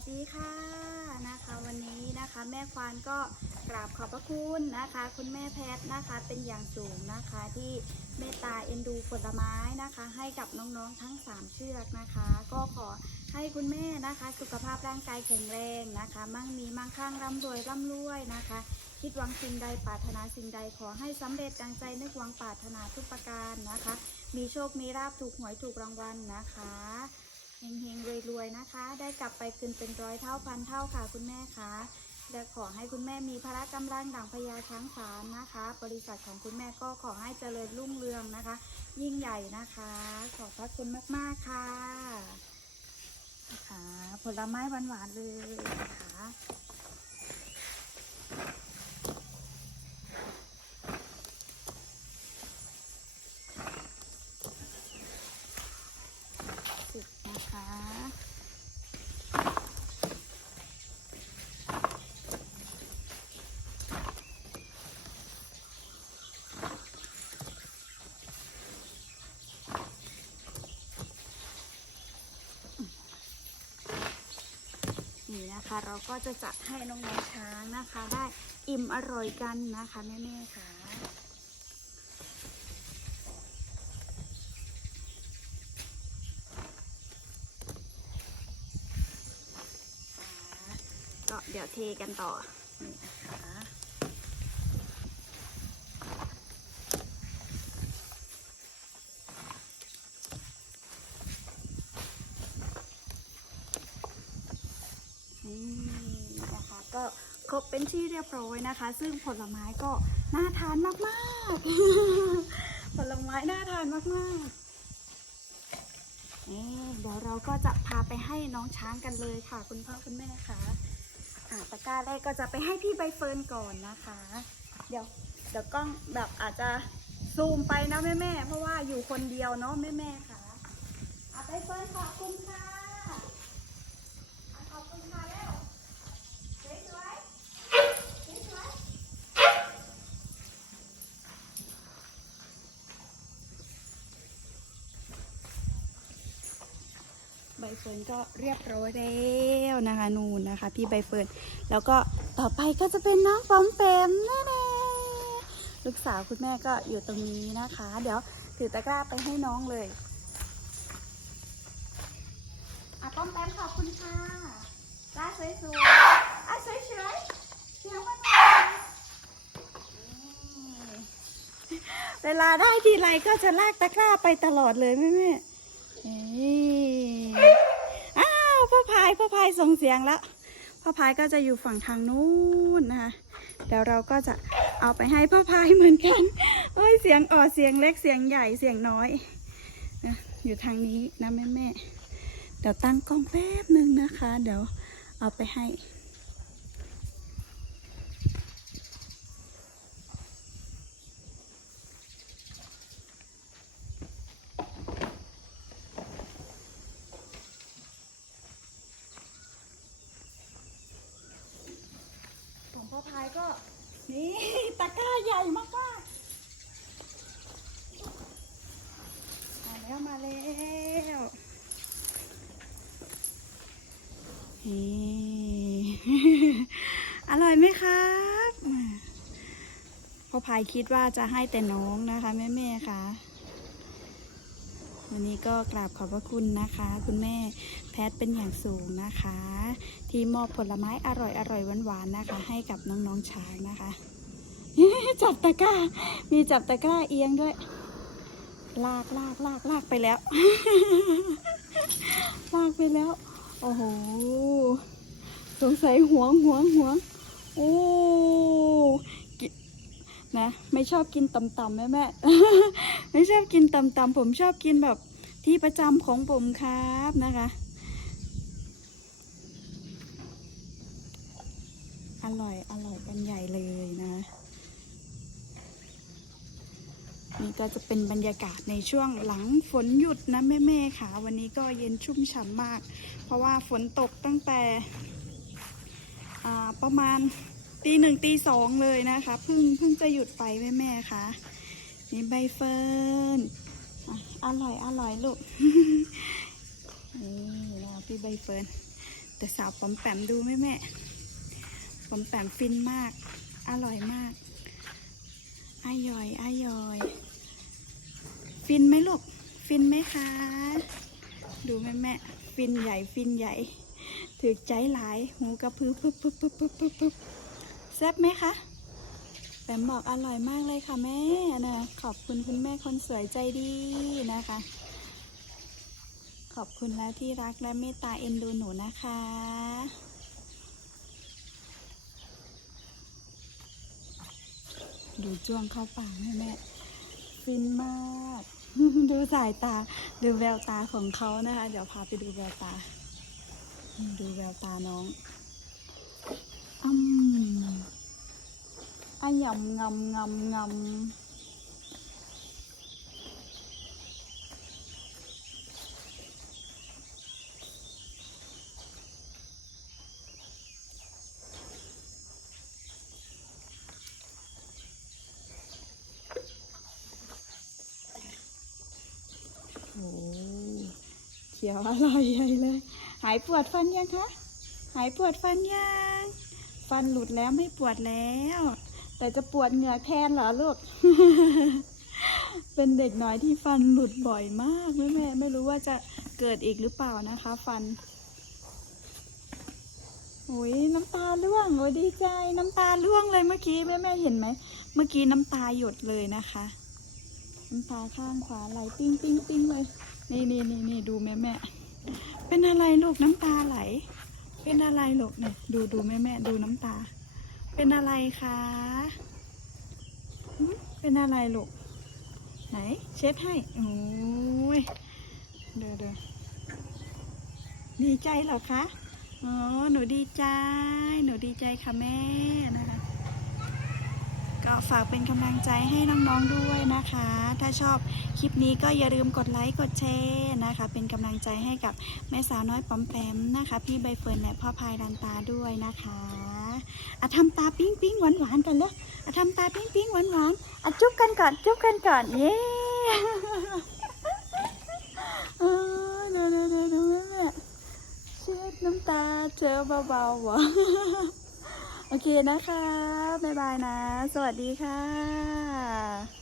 วัสดีค่ะนะคะ วันนี้นะคะแม่ควานก็กราบขอบพระคุณนะคะ คุณแม่แพทย์นะคะเป็นอย่างสูงนะคะที่เมตตาเอ็นดูผลไม้นะคะ ให้กับน้องๆทั้ง 3 เชือกนะคะ ก็ขอให้คุณแม่นะคะ สุขภาพร่างกายแข็งแรงนะคะ มั่งมีมั่งคั่งร่ำรวยร่ำรวยนะคะ คิดหวังสิ่งใดปรารถนาสิ่งใดขอให้สำเร็จดังใจนึกหวังปรารถนาทุกประการนะคะ มีโชคมีลาบถูกหวยถูกรางวัลนะคะ เฮงๆรวยๆนะคะ ได้กลับไปคืนเป็นร้อยเท่าพันเท่าค่ะคุณแม่คะและขอให้คุณแม่มีพละกำลังดังพญาช้างสารนะคะ บริษัทของคุณแม่ก็ขอให้เจริญรุ่งเรืองนะคะ ยิ่งใหญ่นะคะ ขอบพระคุณมากๆค่ะนะคะผลไม้หวานๆเลยนะคะ สิบนะคะ นะคะ เราก็จะจัดให้น้องๆช้างนะคะ ได้อิ่มอร่อยกันนะคะแม่ๆค่ะก็เดี๋ยวเทกันต่อ นี่นะคะ นี่นะคะ ก็คร บเป็นที่เรียบร้อยนะคะ ซึ่งผลไม้ก็น่าทานมากๆ ผลไม้น่าทานมากๆนี่เดี๋ยวเราก็จะพาไปให้น้องช้างกันเลยค่ะ คุณพ่อคุณแม่คะอ่าตะกร้าแรกก็จะไปให้พี่ใบเฟิร์นก่อนนะคะ เดี๋ยวเดี๋ยวกล้องแบบอาจจะซูมไปนะแม่แม่ๆเพราะว่าอยู่คนเดียวเนาะแม่แม่ๆค่ะอะใบเฟิร์นขอบคุณค่ะแล้วสวยสวยสวยสวย ใบ เฟิร์นก็เรียบร้อยแล้วนะคะนูนนะคะ พี่ใบเฟิร์นแล้วก็ต่อไปก็จะเป็นน้องปอมแปมแน่ๆลูกสาวคุณแม่ก็อยู่ตรงนี้นะคะ เดี๋ยวถือตะกร้าไปให้น้องเลยอะปอมแปมขอบคุณค่ะตาสวยๆอะสวยๆเสียงมันเวลาได้ทีไรก็จะลากตะกร้าไปตลอดเลยแม่แม่าวพ่อพายพ่อพายส่งเสียงแล้วพ่อพายก็จะอยู่ฝั่งทางนู้นนะคะเดี๋ยวเราก็จะเอาไปให้พ่อพายเหมือนกันเอ้ยเสียงอ่อเสียงเล็กเสียงใหญ่เสียงน้อยนะอยู่ทางนี้นะแม่แม่เดี๋ยวตั้งกล้องแป๊บหนึ่งนะคะ เดี๋ยวเอาไปให้ อพ่อพายก็ นี่ตะกร้าใหญ่มากมามาแล้วมาแล้วนี่อร่อยไหมครับพ่อพายคิดว่าจะให้แต่น้องนะคะแม่แม่ๆค่ะวันนี้ก็กราบขอบพระคุณนะคะ คุณแม่ ทย์เป็นอย่างสูงนะคะ ที่มอบผลไม้อร่อยอร่อยหวานๆนะคะ ให้กับน้องๆช้างนะคะ จับตะกร้า มีจับตะกร้าเอียงด้วย ลากลากลากลากไปแล้ว ลากไปแล้ว โอ้โห สงสัยหวงหวงหวงโอ้กินะไม่ชอบกินต่ำๆแม่แม่ไม่ชอบกินต่ำๆผมชอบกินแบบที่ประจำของผมครับนะคะ ร่อยอร่อยกันใหญ่เลยนะ นี่ก็จะเป็นบรรยากาศในช่วงหลังฝนหยุดนะแม่ๆค่ะ วันนี้ก็เย็นชุ่มฉ่ำมาก เพราะว่าฝนตกตั้งแต่ประมาณตีหนึ่งตีสองเลยนะคะเพิ่งเพิ่งจะหยุดไปแม่ๆค่ะนี่ใบเฟิร์นอร่อยอร่อยลูกนี่นะพี่ใบเฟิร์นแต่สาวปอมแปมดูไหมแม่ ปอมแปมฟินมาก อร่อยมากอร่อยอร่อย ฟินไหมลูก ฟินไหมคะ ดูแม่แม่ฟินใหญ่ฟินใหญ่ ถือใจหลาย หูกระพือปึ๊บปึ๊บปึ๊บปึ๊บปึ๊บปึ๊บแซ่บไหมคะแปมบอกอร่อยมากเลยค่ะแม่นะขอบคุณคุณแม่คนสวยใจดีนะคะ ขอบคุณแล้วที่รักและเมตตาเอ็นดูหนูนะคะ ดูจ้วงเข้าปากแม่แม่ฟินมาก ดูสายตา ดูแววตาของเขานะคะ เดี๋ยวพาไปดูแววตา ดูแววตาน้องอืมอายำงำงำงำ เขียวอร่อยใหญ่เลย หายปวดฟันยังคะ หายปวดฟันยัง ฟันหลุดแล้วไม่ปวดแล้ว แต่จะปวดเหงือกแทนเหรอลูก เป็นเด็กน้อยที่ฟันหลุดบ่อยมากแม่แม่ไม่รู้ว่าจะเกิดอีกหรือเปล่านะคะ ฟันโอ้ยน้ำตาร่วงโอ้ดีใจ น้ำตาร่วงเลยเมื่อกี้แม่แม่เห็นไหม เมื่อกี้น้ำตาหยดเลยนะคะ น้ำตาข้างขวาไหลปิ้งปิ้งปิ้งเลย นี่นี่นี่นี่ดูแม่แม่เป็นอะไรลูกน้ำตาไหล เป็นอะไรลูกเนี่ยดูดูแม่แม่ดูน้ำตา เป็นอะไรคะเป็นอะไรลูกไหน เช็ดให้โอ้ยเดี๋ยวเดี๋ยวดีใจเหรอคะอ๋อหนูดีใจ หนูดีใจค่ะแม่นะคะ ก็ฝากเป็นกำลังใจให้น้องๆด้วยนะคะ ถ้าชอบคลิปนี้ก็อย่าลืมกดไลค์กดแชร์นะคะ เป็นกำลังใจให้กับแม่สาวน้อยปอมแปมนะคะ พี่ใบเฟิร์นและพ่อพายดันตาด้วยนะคะอะทำตาปิ้งปิ้งหวานหวานกันเลยอะทำตาปิ้งปิ้งหวานหวานๆอะจุ๊บกันก่อนจุ๊บกันก่อนเย้เออเดี๋ยวเดี๋ยวเดี๋ยวเดี๋ยวแม่แม่เช็ดน้ำตาเจอเบาๆวะ โอเคนะคะ บ๊ายบายนะ สวัสดีค่ะ